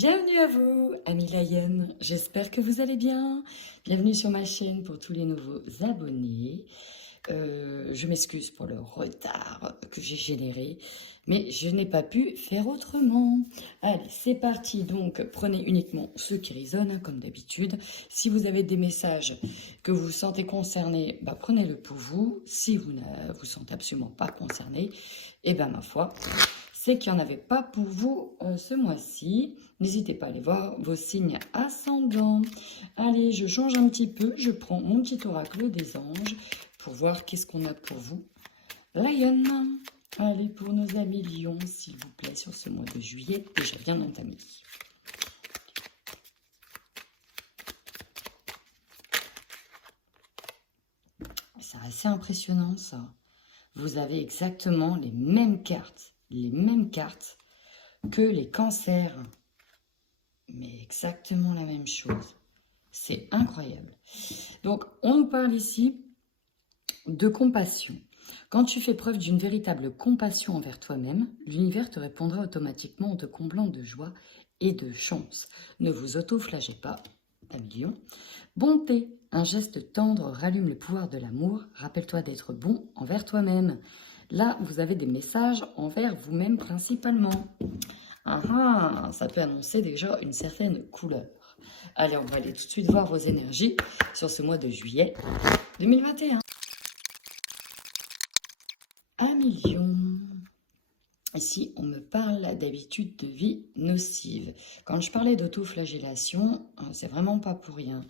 Bienvenue à vous, amis Lion, j'espère que vous allez bien. Bienvenue sur ma chaîne pour tous les nouveaux abonnés. Je m'excuse pour le retard que j'ai généré, mais je n'ai pas pu faire autrement. Allez, c'est parti. Donc, prenez uniquement ceux qui résonnent, hein, comme d'habitude. Si vous avez des messages que vous sentez concernés, prenez-le pour vous. Si vous ne vous sentez absolument pas concerné, ma foi, c'est qu'il n'y en avait pas pour vous ce mois-ci. N'hésitez pas à aller voir vos signes ascendants. Allez, je change un petit peu. Je prends mon petit oracle des anges pour voir qu'est-ce qu'on a pour vous. Lion. Allez, pour nos amis lions, s'il vous plaît, sur ce mois de juillet, déjà bien entamé. C'est assez impressionnant, ça. Vous avez exactement les mêmes cartes que les cancers. Mais exactement la même chose. C'est incroyable. Donc, on nous parle ici de compassion. Quand tu fais preuve d'une véritable compassion envers toi-même, l'univers te répondra automatiquement en te comblant de joie et de chance. Ne vous auto-flagellez pas, amis lions. Bonté, un geste tendre rallume le pouvoir de l'amour. Rappelle-toi d'être bon envers toi-même. Là, vous avez des messages envers vous-même principalement. Ça peut annoncer déjà une certaine couleur. Allez, on va aller tout de suite voir vos énergies sur ce mois de juillet 2021. Amis lions. Ici, on me parle d'habitudes de vie nocives. Quand je parlais d'autoflagellation, c'est vraiment pas pour rien.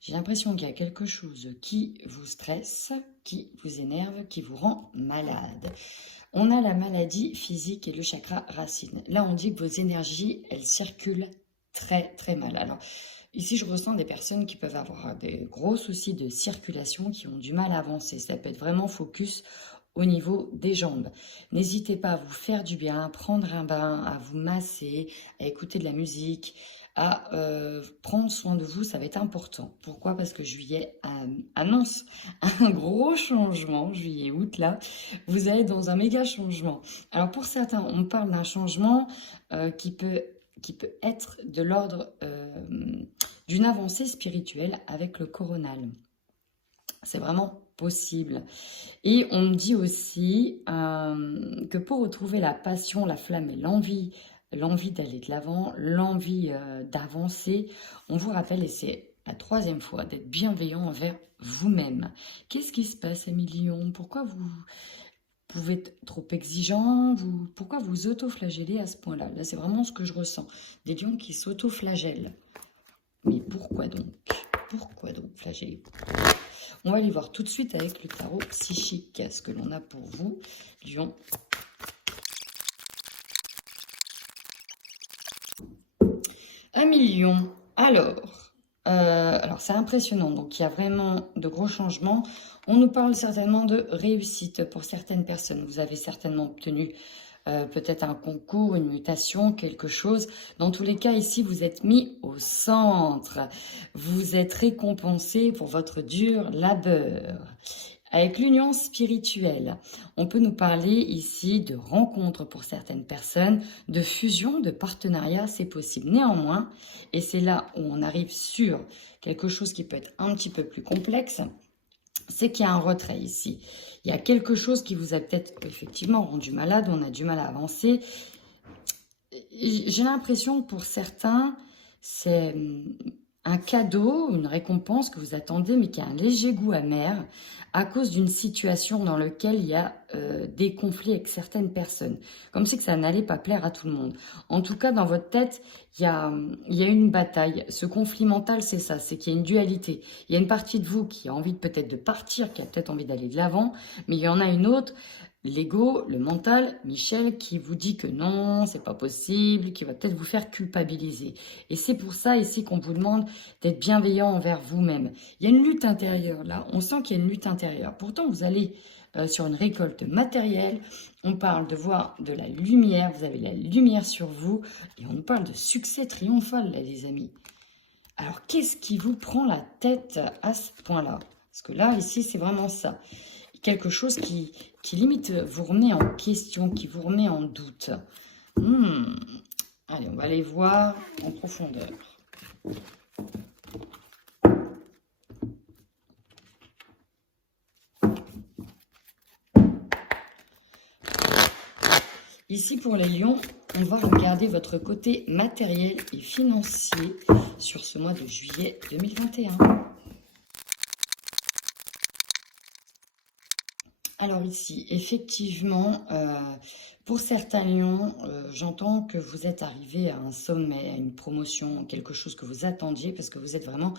J'ai l'impression qu'il y a quelque chose qui vous stresse, qui vous énerve, qui vous rend malade. On a la maladie physique et le chakra racine. Là, on dit que vos énergies, elles circulent très, très mal. Alors, ici, je ressens des personnes qui peuvent avoir des gros soucis de circulation, qui ont du mal à avancer. Ça peut être vraiment focus au niveau des jambes. N'hésitez pas à vous faire du bien, à prendre un bain, à vous masser, à écouter de la musique, à prendre soin de vous, ça va être important. Pourquoi? Parce que juillet annonce un gros changement, juillet-août, là, vous allez dans un méga changement. Alors pour certains, on parle d'un changement qui peut être de l'ordre d'une avancée spirituelle avec le coronal. C'est vraiment possible. Et on me dit aussi que pour retrouver la passion, la flamme et l'envie d'aller de l'avant, l'envie d'avancer, on vous rappelle, et c'est la troisième fois, d'être bienveillant envers vous-même. Qu'est-ce qui se passe, amis lions? Pourquoi vous pouvez être trop exigeant? Pourquoi vous auto-flagellez à ce point-là? Là, c'est vraiment ce que je ressens. Des lions qui s'auto-flagellent. Mais pourquoi donc? Pourquoi donc flageller? On va aller voir tout de suite avec le tarot psychique ce que l'on a pour vous, lion. Amis lion, alors c'est impressionnant, donc il y a vraiment de gros changements. On nous parle certainement de réussite pour certaines personnes. Vous avez certainement obtenu peut-être un concours, une mutation, quelque chose. Dans tous les cas, ici, vous êtes mis au centre. Vous êtes récompensé pour votre dur labeur. Avec l'union spirituelle, on peut nous parler ici de rencontres pour certaines personnes, de fusion, de partenariat, c'est possible. Néanmoins, et c'est là où on arrive sur quelque chose qui peut être un petit peu plus complexe, c'est qu'il y a un retrait ici. Il y a quelque chose qui vous a peut-être effectivement rendu malade, on a du mal à avancer. J'ai l'impression que pour certains, c'est un cadeau, une récompense que vous attendez, mais qui a un léger goût amer à cause d'une situation dans laquelle il y a des conflits avec certaines personnes. Comme si que ça n'allait pas plaire à tout le monde. En tout cas, dans votre tête, il y a une bataille. Ce conflit mental, c'est ça, c'est qu'il y a une dualité. Il y a une partie de vous qui a envie peut-être de partir, qui a peut-être envie d'aller de l'avant, mais il y en a une autre, l'ego, le mental, Michel, qui vous dit que non, c'est pas possible, qui va peut-être vous faire culpabiliser. Et c'est pour ça ici qu'on vous demande d'être bienveillant envers vous-même. Il y a une lutte intérieure là, on sent qu'il y a une lutte intérieure. Pourtant, vous allez sur une récolte matérielle, on parle de voir de la lumière, vous avez la lumière sur vous, et on nous parle de succès triomphal là, les amis. Alors, qu'est-ce qui vous prend la tête à ce point-là? Parce que là, ici, c'est vraiment ça. Quelque chose qui limite vous remet en question, qui vous remet en doute. Allez, on va aller voir en profondeur. Ici, pour les lions, on va regarder votre côté matériel et financier sur ce mois de juillet 2021. Alors ici, effectivement, pour certains lions, j'entends que vous êtes arrivé à un sommet, à une promotion, quelque chose que vous attendiez parce que vous êtes vraiment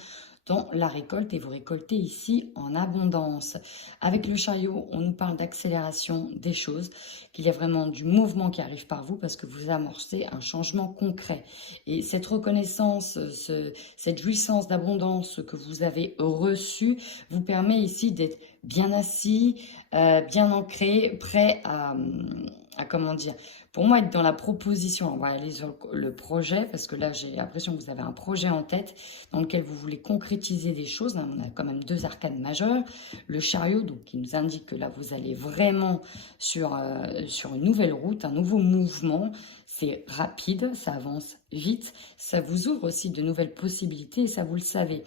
dans la récolte et vous récoltez ici en abondance. Avec le chariot, on nous parle d'accélération des choses, qu'il y a vraiment du mouvement qui arrive par vous parce que vous amorcez un changement concret. Et cette reconnaissance, cette jouissance d'abondance que vous avez reçue vous permet ici d'être bien assis, bien ancré, prêt à comment dire, pour moi, être dans la proposition. On va aller sur le projet, parce que là, j'ai l'impression que vous avez un projet en tête dans lequel vous voulez concrétiser des choses. On a quand même 2 arcanes majeures. Le chariot, donc, qui nous indique que là, vous allez vraiment sur une nouvelle route, un nouveau mouvement. C'est rapide, ça avance vite. Ça vous ouvre aussi de nouvelles possibilités, et ça, vous le savez.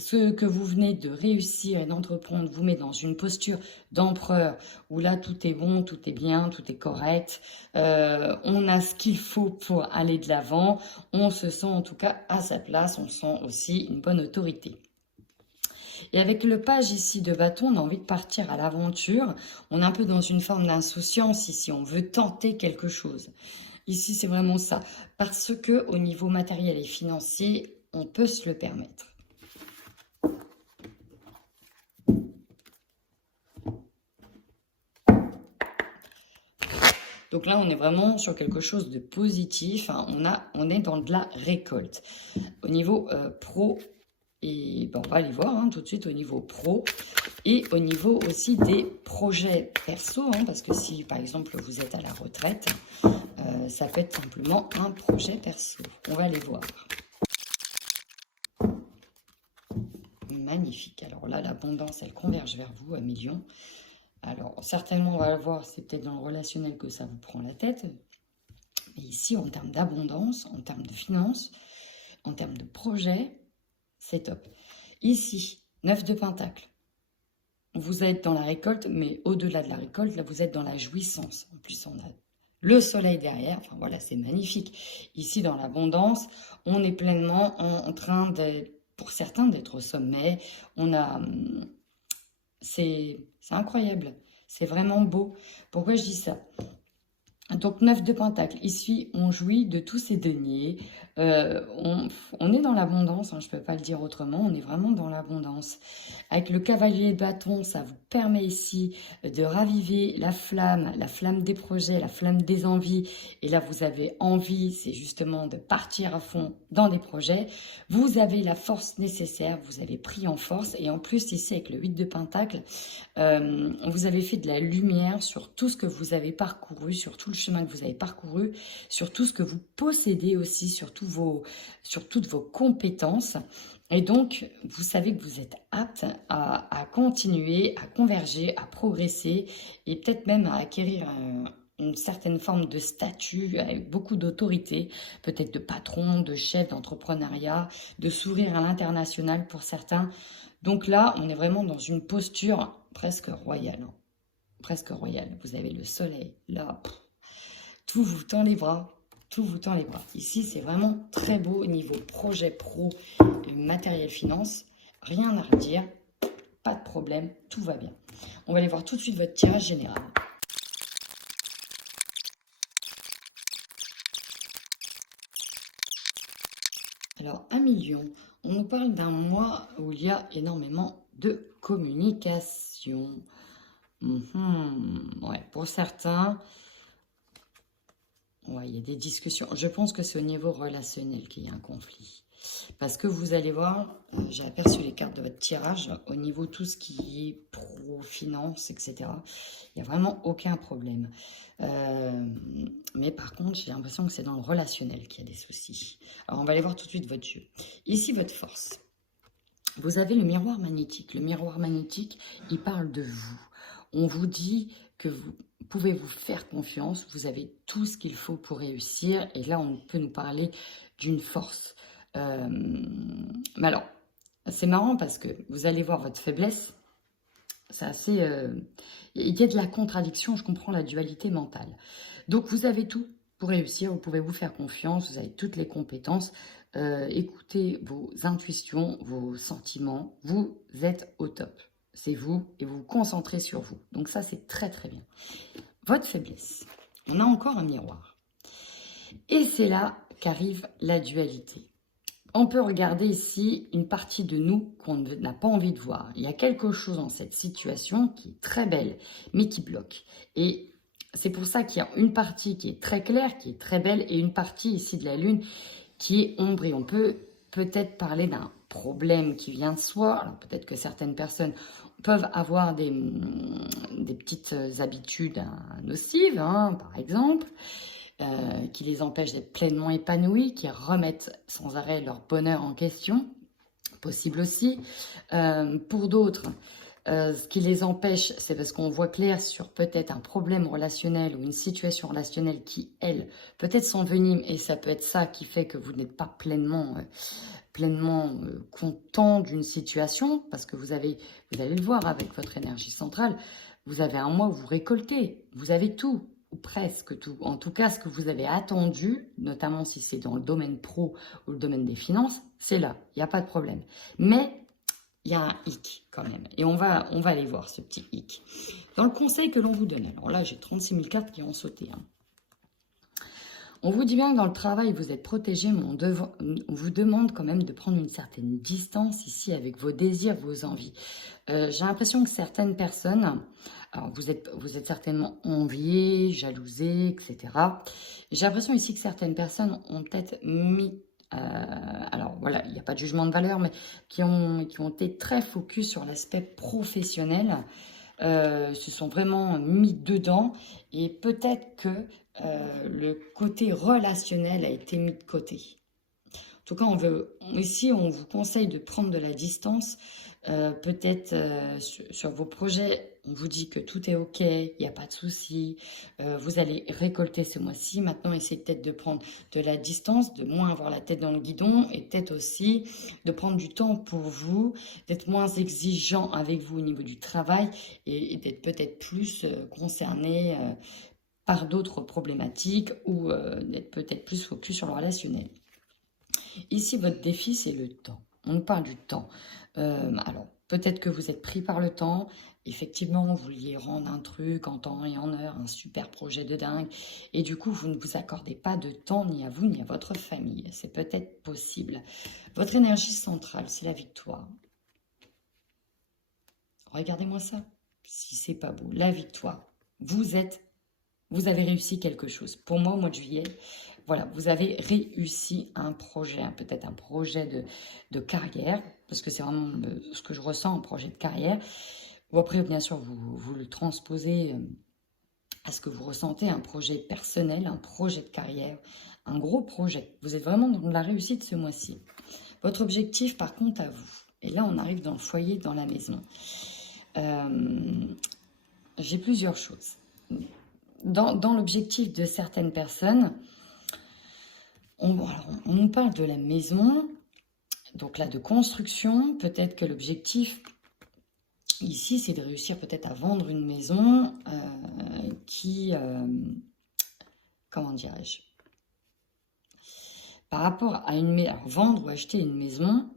Ce que vous venez de réussir et d'entreprendre vous met dans une posture d'empereur où là tout est bon, tout est bien, tout est correct. On a ce qu'il faut pour aller de l'avant. On se sent en tout cas à sa place. On sent aussi une bonne autorité. Et avec le page ici de bâton, on a envie de partir à l'aventure. On est un peu dans une forme d'insouciance ici. On veut tenter quelque chose. Ici, c'est vraiment ça. Parce que au niveau matériel et financier, on peut se le permettre. Donc là, on est vraiment sur quelque chose de positif. Hein. On est dans de la récolte. Au niveau pro, et ben, on va aller voir tout de suite au niveau pro. Et au niveau aussi des projets perso. Parce que si, par exemple, vous êtes à la retraite, ça peut être simplement un projet perso. On va aller voir. Magnifique. Alors là, l'abondance, elle converge vers vous à millions. Alors, certainement, on va le voir, c'est peut-être dans le relationnel que ça vous prend la tête. Mais ici, en termes d'abondance, en termes de finances, en termes de projet, c'est top. Ici, 9 de Pentacle. Vous êtes dans la récolte, mais au-delà de la récolte, là, vous êtes dans la jouissance. En plus, on a le soleil derrière. Enfin, voilà, c'est magnifique. Ici, dans l'abondance, on est pleinement en train, pour certains, d'être au sommet. On a... C'est incroyable, c'est vraiment beau. Pourquoi je dis ça? Donc 9 de Pentacle, ici on jouit de tous ces deniers, on est dans l'abondance, je ne peux pas le dire autrement, on est vraiment dans l'abondance. Avec le cavalier de bâton, ça vous permet ici de raviver la flamme des projets, la flamme des envies. Et là vous avez envie, c'est justement de partir à fond dans des projets. Vous avez la force nécessaire, vous avez pris en force. Et en plus ici avec le 8 de Pentacle, vous avez fait de la lumière sur tout ce que vous avez parcouru, sur tout le chemin que vous avez parcouru, sur tout ce que vous possédez aussi, sur toutes vos compétences. Et donc, vous savez que vous êtes apte à continuer, à converger, à progresser et peut-être même à acquérir une certaine forme de statut avec beaucoup d'autorité, peut-être de patron, de chef d'entrepreneuriat, de s'ouvrir à l'international pour certains. Donc là, on est vraiment dans une posture presque royale. Presque royale. Vous avez le soleil, là, tout vous tend les bras. Tout vous tend les bras. Ici, c'est vraiment très beau au niveau projet pro et matériel finance. Rien à redire, pas de problème, tout va bien. On va aller voir tout de suite votre tirage général. Alors, 1 million, on nous parle d'un mois où il y a énormément de communication. Ouais, pour certains, ouais, il y a des discussions. Je pense que c'est au niveau relationnel qu'il y a un conflit. Parce que vous allez voir, j'ai aperçu les cartes de votre tirage, au niveau tout ce qui est pro, finance, etc. Il n'y a vraiment aucun problème. Mais par contre, j'ai l'impression que c'est dans le relationnel qu'il y a des soucis. Alors, on va aller voir tout de suite votre jeu. Ici, votre force. Vous avez le miroir magnétique. Le miroir magnétique, il parle de vous. On vous dit que vous pouvez vous faire confiance, vous avez tout ce qu'il faut pour réussir. Et là, on peut nous parler d'une force. Mais alors, c'est marrant parce que vous allez voir votre faiblesse. C'est assez... il y a de la contradiction, je comprends la dualité mentale. Donc, vous avez tout pour réussir, vous pouvez vous faire confiance, vous avez toutes les compétences. Écoutez vos intuitions, vos sentiments, vous êtes au top. C'est vous et vous vous concentrez sur vous. Donc ça, c'est très très bien. Votre faiblesse, on a encore un miroir. Et c'est là qu'arrive la dualité. On peut regarder ici une partie de nous qu'on n'a pas envie de voir. Il y a quelque chose dans cette situation qui est très belle, mais qui bloque. Et c'est pour ça qu'il y a une partie qui est très claire, qui est très belle, et une partie ici de la Lune qui est ombrée. On peut peut-être parler d'un problème qui vient de soi. Alors peut-être que certaines personnes peuvent avoir des petites habitudes nocives, hein, par exemple, qui les empêchent d'être pleinement épanouis, qui remettent sans arrêt leur bonheur en question, possible aussi. Pour d'autres, ce qui les empêche, c'est parce qu'on voit clair sur peut-être un problème relationnel ou une situation relationnelle qui, elle, peut-être s'envenime, et ça peut être ça qui fait que vous n'êtes pas pleinement content d'une situation, parce que vous allez le voir avec votre énergie centrale, vous avez un mois où vous récoltez, vous avez tout, ou presque tout. En tout cas, ce que vous avez attendu, notamment si c'est dans le domaine pro ou le domaine des finances, c'est là, il n'y a pas de problème. Mais il y a un hic quand même, et on va aller voir ce petit hic. Dans le conseil que l'on vous donne, alors là j'ai 36 000 cartes qui ont sauté, hein. On vous dit bien que dans le travail, vous êtes protégé, mais on vous demande quand même de prendre une certaine distance ici avec vos désirs, vos envies. J'ai l'impression que certaines personnes, alors vous êtes certainement enviés, jalousés, etc. J'ai l'impression ici que certaines personnes ont peut-être mis, alors voilà, il n'y a pas de jugement de valeur, mais qui ont été très focus sur l'aspect professionnel, se sont vraiment mis dedans, et peut-être que le côté relationnel a été mis de côté. En tout cas, ici, on vous conseille de prendre de la distance. Peut-être sur vos projets, on vous dit que tout est OK, il n'y a pas de souci. Vous allez récolter ce mois-ci. Maintenant, essayez peut-être de prendre de la distance, de moins avoir la tête dans le guidon, et peut-être aussi de prendre du temps pour vous, d'être moins exigeant avec vous au niveau du travail, et d'être peut-être plus concerné par d'autres problématiques, ou d'être peut-être plus focus sur le relationnel. Ici, votre défi, c'est le temps. On nous parle du temps. Alors, peut-être que vous êtes pris par le temps. Effectivement, vous vouliez rendre un truc en temps et en heure, un super projet de dingue. Et du coup, vous ne vous accordez pas de temps ni à vous, ni à votre famille. C'est peut-être possible. Votre énergie centrale, c'est la victoire. Regardez-moi ça. Si c'est pas beau, la victoire. Vous avez réussi quelque chose. Pour moi, au mois de juillet, voilà, vous avez réussi un projet, peut-être un projet de carrière, parce que c'est vraiment ce que je ressens, un projet de carrière. Ou après, bien sûr, vous le transposez à ce que vous ressentez, un projet personnel, un projet de carrière, un gros projet. Vous êtes vraiment dans la réussite ce mois-ci. Votre objectif, par contre, à vous. Et là, on arrive dans le foyer, dans la maison. J'ai plusieurs choses. Dans l'objectif de certaines personnes, on nous parle de la maison, donc là de construction. Peut-être que l'objectif ici, c'est de réussir peut-être à vendre une maison comment dirais-je, par rapport à vendre ou acheter une maison.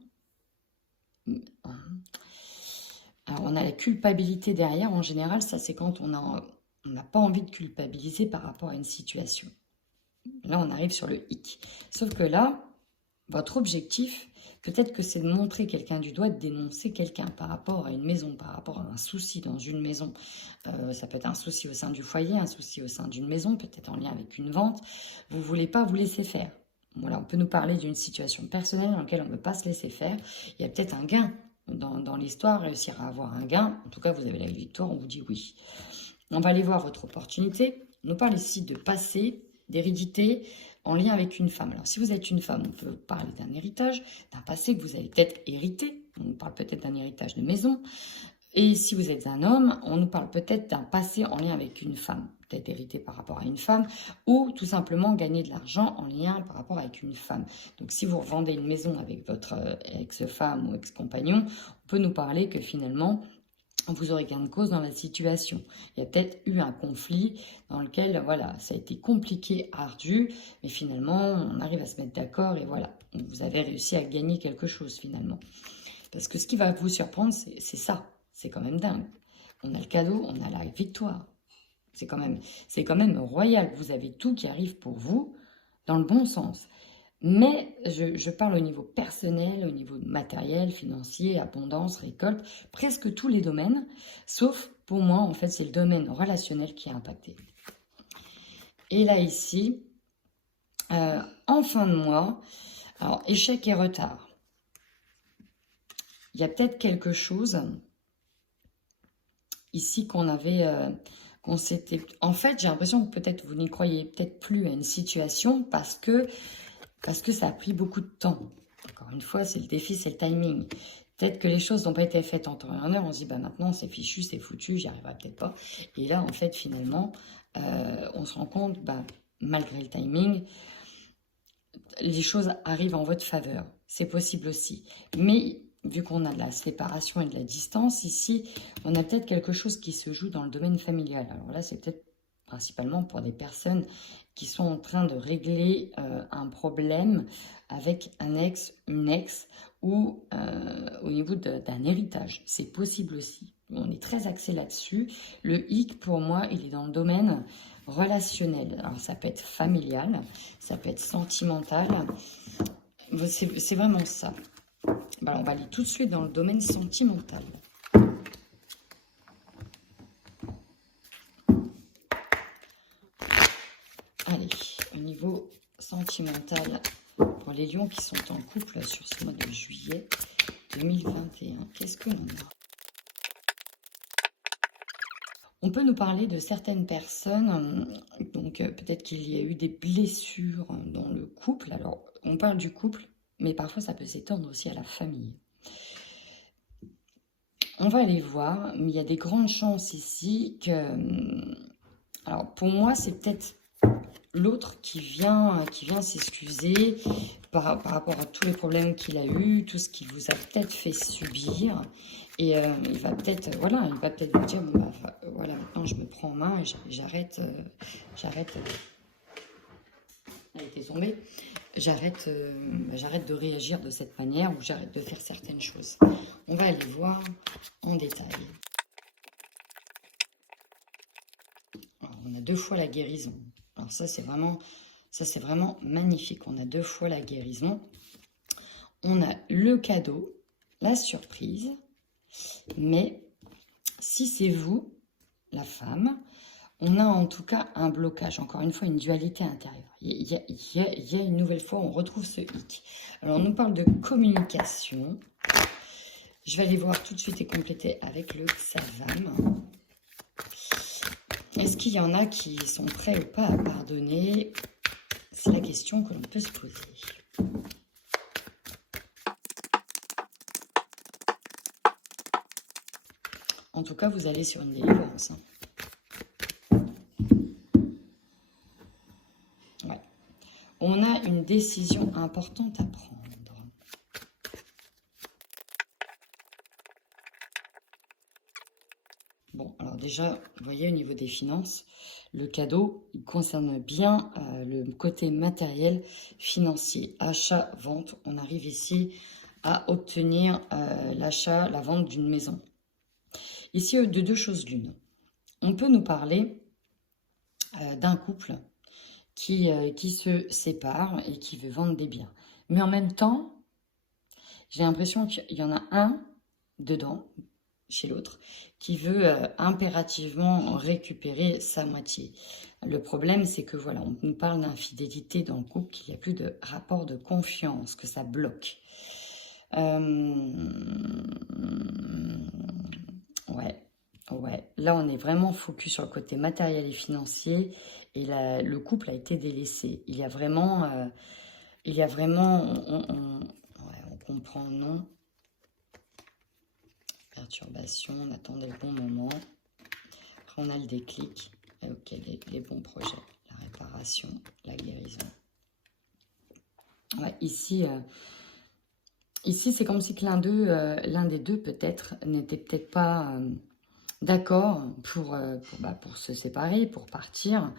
Alors on a la culpabilité derrière. En général, ça c'est quand on n'a pas envie de culpabiliser par rapport à une situation. Là, on arrive sur le hic. Sauf que là, votre objectif, peut-être que c'est de montrer quelqu'un du doigt, de dénoncer quelqu'un par rapport à une maison, par rapport à un souci dans une maison. Ça peut être un souci au sein du foyer, un souci au sein d'une maison, peut-être en lien avec une vente. Vous ne voulez pas vous laisser faire. Voilà, on peut nous parler d'une situation personnelle dans laquelle on ne veut pas se laisser faire. Il y a peut-être un gain dans l'histoire, réussir à avoir un gain. En tout cas, vous avez la victoire, on vous dit oui. On va aller voir votre opportunité. On nous parle ici de passé, d'hérédité en lien avec une femme. Alors, si vous êtes une femme, on peut parler d'un héritage, d'un passé que vous avez peut-être hérité. On nous parle peut-être d'un héritage de maison. Et si vous êtes un homme, on nous parle peut-être d'un passé en lien avec une femme. peut-être hériter par rapport à une femme, ou tout simplement gagner de l'argent en lien par rapport avec une femme. Donc si vous revendez une maison avec votre ex-femme ou ex-compagnon, on peut nous parler que finalement, vous aurez gain de cause dans la situation. Il y a peut-être eu un conflit dans lequel, voilà, ça a été compliqué, ardu, mais finalement, on arrive à se mettre d'accord et voilà, vous avez réussi à gagner quelque chose finalement. Parce que ce qui va vous surprendre, c'est ça. C'est quand même dingue. On a le cadeau, on a la victoire. C'est quand même royal. Vous avez tout qui arrive pour vous dans le bon sens. Mais je parle au niveau personnel, au niveau matériel, financier, abondance, récolte, presque tous les domaines, sauf pour moi, en fait, c'est le domaine relationnel qui est impacté. Et là, ici, en fin de mois, alors, échec et retard. Il y a peut-être quelque chose ici qu'on avait, qu'on s'était... En fait, j'ai l'impression que peut-être vous n'y croyez peut-être plus à une situation parce que ça a pris beaucoup de temps. Encore une fois, c'est le défi, c'est le timing. Peut-être que les choses n'ont pas été faites en temps et en heure. On se dit, bah maintenant, c'est fichu, c'est foutu, j'y arriverai peut-être pas. Et là, en fait, finalement, on se rend compte, bah, malgré le timing, les choses arrivent en votre faveur. C'est possible aussi. Mais vu qu'on a de la séparation et de la distance, ici, on a peut-être quelque chose qui se joue dans le domaine familial. Alors là, c'est peut-être principalement pour des personnes qui sont en train de régler un problème avec un ex, une ex, ou au niveau d'un héritage. C'est possible aussi. On est très axé là-dessus. Le hic, pour moi, il est dans le domaine relationnel. Alors, ça peut être familial, ça peut être sentimental. C'est vraiment ça. Ben, on va aller tout de suite dans le domaine sentimental. Allez, au niveau sentimental, pour les lions qui sont en couple sur ce mois de juillet 2021, qu'est-ce que l'on a? On peut nous parler de certaines personnes, donc peut-être qu'il y a eu des blessures dans le couple. Alors, on parle du couple, mais parfois ça peut s'étendre aussi à la famille. On va aller voir, mais il y a des grandes chances ici que... Alors, pour moi, c'est peut-être l'autre qui vient s'excuser par rapport à tous les problèmes qu'il a eu, tout ce qu'il vous a peut-être fait subir. Et il va peut-être, voilà, il va peut-être vous dire, bon, bah, voilà, maintenant je me prends en main et j'arrête, elle était tombée, j'arrête de réagir de cette manière ou j'arrête de faire certaines choses. On va aller voir en détail. Alors, on a 2 fois la guérison. Alors ça, c'est vraiment magnifique. On a 2 fois la guérison. On a le cadeau, la surprise. Mais si c'est vous, la femme, on a en tout cas un blocage. Encore une fois, une dualité intérieure. Il y a une nouvelle fois, on retrouve ce hic. Alors, on nous parle de communication. Je vais aller voir tout de suite et compléter avec le Xavam. Est-ce qu'il y en a qui sont prêts ou pas à pardonner? C'est la question que l'on peut se poser. En tout cas, vous allez sur une délivrance. Ouais. On a une décision importante à prendre. Bon, alors déjà, vous voyez, au niveau des finances, le cadeau, il concerne bien le côté matériel, financier, achat, vente. On arrive ici à obtenir l'achat, la vente d'une maison. Ici, de 2 choses l'une. On peut nous parler d'un couple qui se sépare et qui veut vendre des biens. Mais en même temps, j'ai l'impression qu'il y en a un dedans, chez l'autre, qui veut impérativement récupérer sa moitié. Le problème, c'est que voilà, on nous parle d'infidélité dans le couple, qu'il n'y a plus de rapport de confiance, que ça bloque. Ouais. Là, on est vraiment focus sur le côté matériel et financier, et le couple a été délaissé. Il y a vraiment, on comprend, non. Perturbation, on attendait le bon moment. Après, on a le déclic. Ok, les bons projets, la réparation, la guérison. Ouais, ici, ici c'est comme si que l'un des deux peut-être n'était peut-être pas d'accord pour se séparer, pour partir.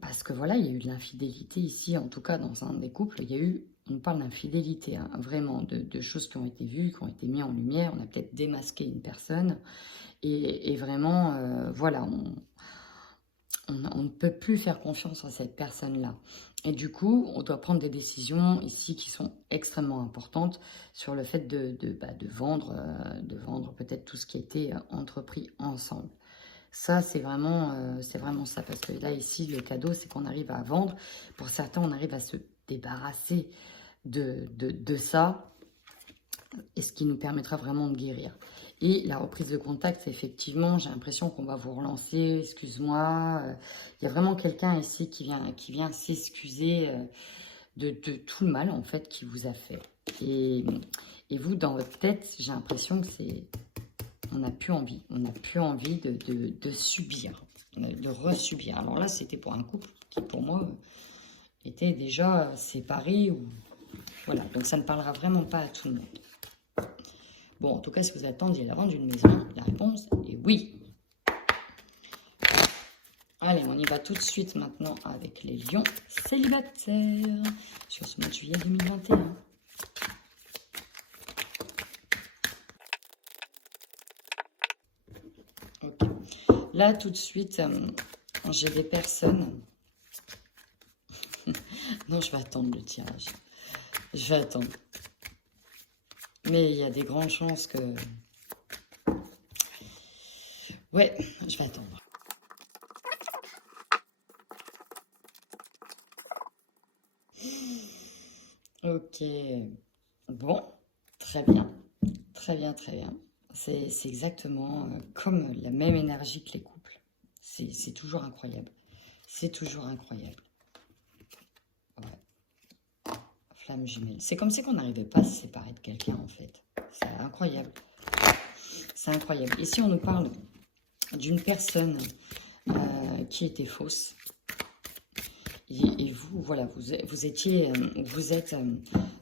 Parce que voilà, il y a eu de l'infidélité ici, en tout cas dans un des couples, on parle d'infidélité, hein, vraiment, de choses qui ont été vues, qui ont été mises en lumière, on a peut-être démasqué une personne, et vraiment, voilà, on ne peut plus faire confiance à cette personne-là. Et du coup, on doit prendre des décisions ici qui sont extrêmement importantes sur le fait de vendre peut-être tout ce qui a été entrepris ensemble. Ça, c'est vraiment ça. Parce que là, ici, le cadeau, c'est qu'on arrive à vendre. Pour certains, on arrive à se débarrasser de ça. Et ce qui nous permettra vraiment de guérir. Et la reprise de contact, effectivement, j'ai l'impression qu'on va vous relancer. Excuse-moi. Il y a vraiment quelqu'un ici qui vient s'excuser de tout le mal, en fait, qu'il vous a fait. Et vous, dans votre tête, j'ai l'impression que c'est... On n'a plus envie. On n'a plus envie de subir, de resubir. Alors là, c'était pour un couple qui, pour moi, était déjà séparé. Voilà, donc ça ne parlera vraiment pas à tout le monde. Bon, en tout cas, si vous attendiez la vente d'une maison, la réponse est oui. Allez, on y va tout de suite maintenant avec les lions célibataires sur ce mois de juillet 2021. Ok. Là, tout de suite, j'ai des personnes... Non, je vais attendre le tirage. Je vais attendre. Mais il y a des grandes chances que... Ouais, je vais attendre. Ok. Bon, très bien. Très bien, très bien. C'est exactement comme la même énergie que les couples. C'est toujours incroyable. C'est toujours incroyable. Ouais. Flamme jumelle. C'est comme si on n'arrivait pas à se séparer de quelqu'un, en fait. C'est incroyable. C'est incroyable. Ici, on nous parle d'une personne qui était fausse. Et vous, voilà, vous êtes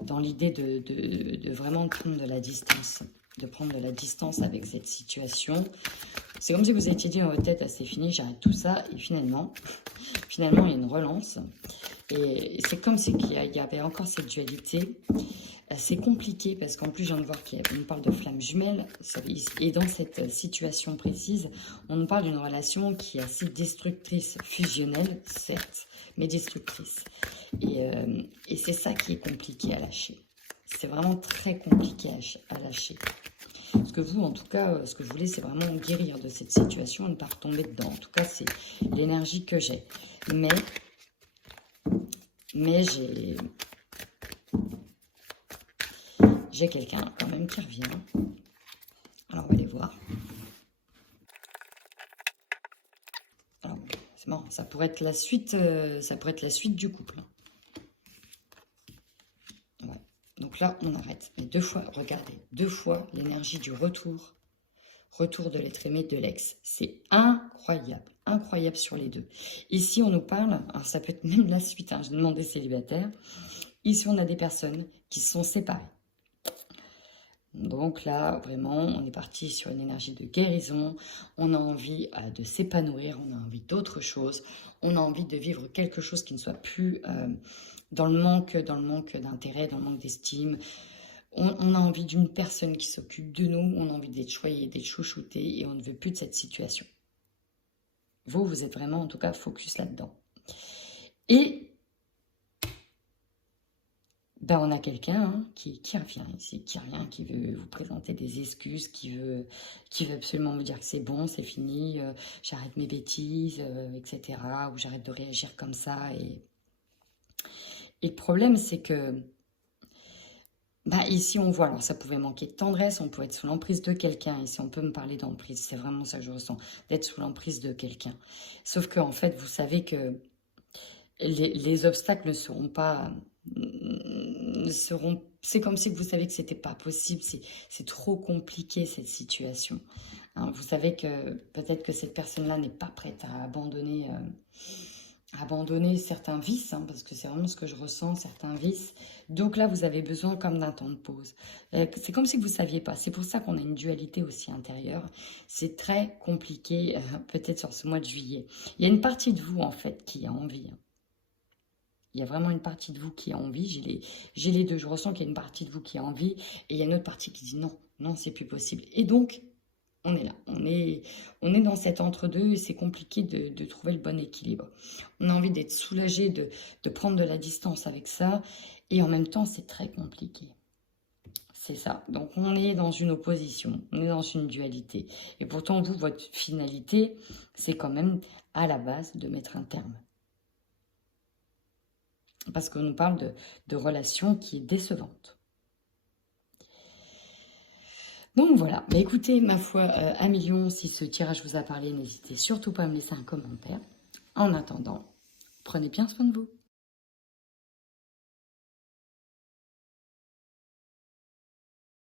dans l'idée de vraiment prendre de la distance. De prendre de la distance avec cette situation. C'est comme si vous étiez dit dans votre tête, ah, c'est fini, j'arrête tout ça. Et finalement, il y a une relance. Et c'est comme si il y avait encore cette dualité. C'est compliqué parce qu'en plus, je viens de voir qu'on parle de flamme jumelle. Et dans cette situation précise, on nous parle d'une relation qui est assez destructrice, fusionnelle, certes, mais destructrice. Et c'est ça qui est compliqué à lâcher. C'est vraiment très compliqué à lâcher. Parce que vous, en tout cas, ce que vous voulez, c'est vraiment guérir de cette situation et ne pas retomber dedans. En tout cas, c'est l'énergie que j'ai. Mais j'ai quelqu'un quand même qui revient. Alors, on va aller voir. Alors, c'est marrant, ça pourrait être la suite, du couple. Ouais. Donc là, on arrête. Mais 2 fois, regardez, 2 fois l'énergie du retour de l'être aimé de l'ex. C'est incroyable, incroyable sur les deux. Ici, on nous parle, alors ça peut être même la suite, hein, je demande des célibataires. Ici, on a des personnes qui se sont séparées. Donc là, vraiment, on est parti sur une énergie de guérison. On a envie de s'épanouir, on a envie d'autre chose. On a envie de vivre quelque chose qui ne soit plus dans le manque d'intérêt, dans le manque d'estime. On a envie d'une personne qui s'occupe de nous. On a envie d'être choyé, d'être chouchouté et on ne veut plus de cette situation. Vous êtes vraiment, en tout cas, focus là-dedans. Et ben, on a quelqu'un qui revient ici, qui veut vous présenter des excuses, qui veut absolument me dire que c'est bon, c'est fini, j'arrête mes bêtises, etc. Ou j'arrête de réagir comme ça. Et le problème, c'est que bah, ici, on voit, alors ça pouvait manquer de tendresse, on peut être sous l'emprise de quelqu'un. Ici, on peut me parler d'emprise, c'est vraiment ça que je ressens, d'être sous l'emprise de quelqu'un. Sauf que en fait, vous savez que les obstacles ne seront pas... C'est comme si vous savez que c'était pas possible, c'est trop compliqué cette situation. Hein. Vous savez que peut-être que cette personne-là n'est pas prête à abandonner certains vices, hein, parce que c'est vraiment ce que je ressens, certains vices. Donc là, vous avez besoin comme d'un temps de pause. C'est comme si vous ne saviez pas. C'est pour ça qu'on a une dualité aussi intérieure. C'est très compliqué, peut-être sur ce mois de juillet. Il y a une partie de vous, en fait, qui a envie. Hein. Il y a vraiment une partie de vous qui a envie. J'ai les deux. Je ressens qu'il y a une partie de vous qui a envie. Et il y a une autre partie qui dit non, non, c'est plus possible. Et donc, on est là. On est dans cet entre-deux et c'est compliqué de trouver le bon équilibre. On a envie d'être soulagé, de prendre de la distance avec ça. Et en même temps, c'est très compliqué. C'est ça. Donc, on est dans une opposition. On est dans une dualité. Et pourtant, vous, votre finalité, c'est quand même à la base de mettre un terme. Parce qu'on nous parle de relation qui est décevante. Donc voilà, mais écoutez, ma foi, 1 million, si ce tirage vous a parlé, n'hésitez surtout pas à me laisser un commentaire. En attendant, prenez bien soin de vous.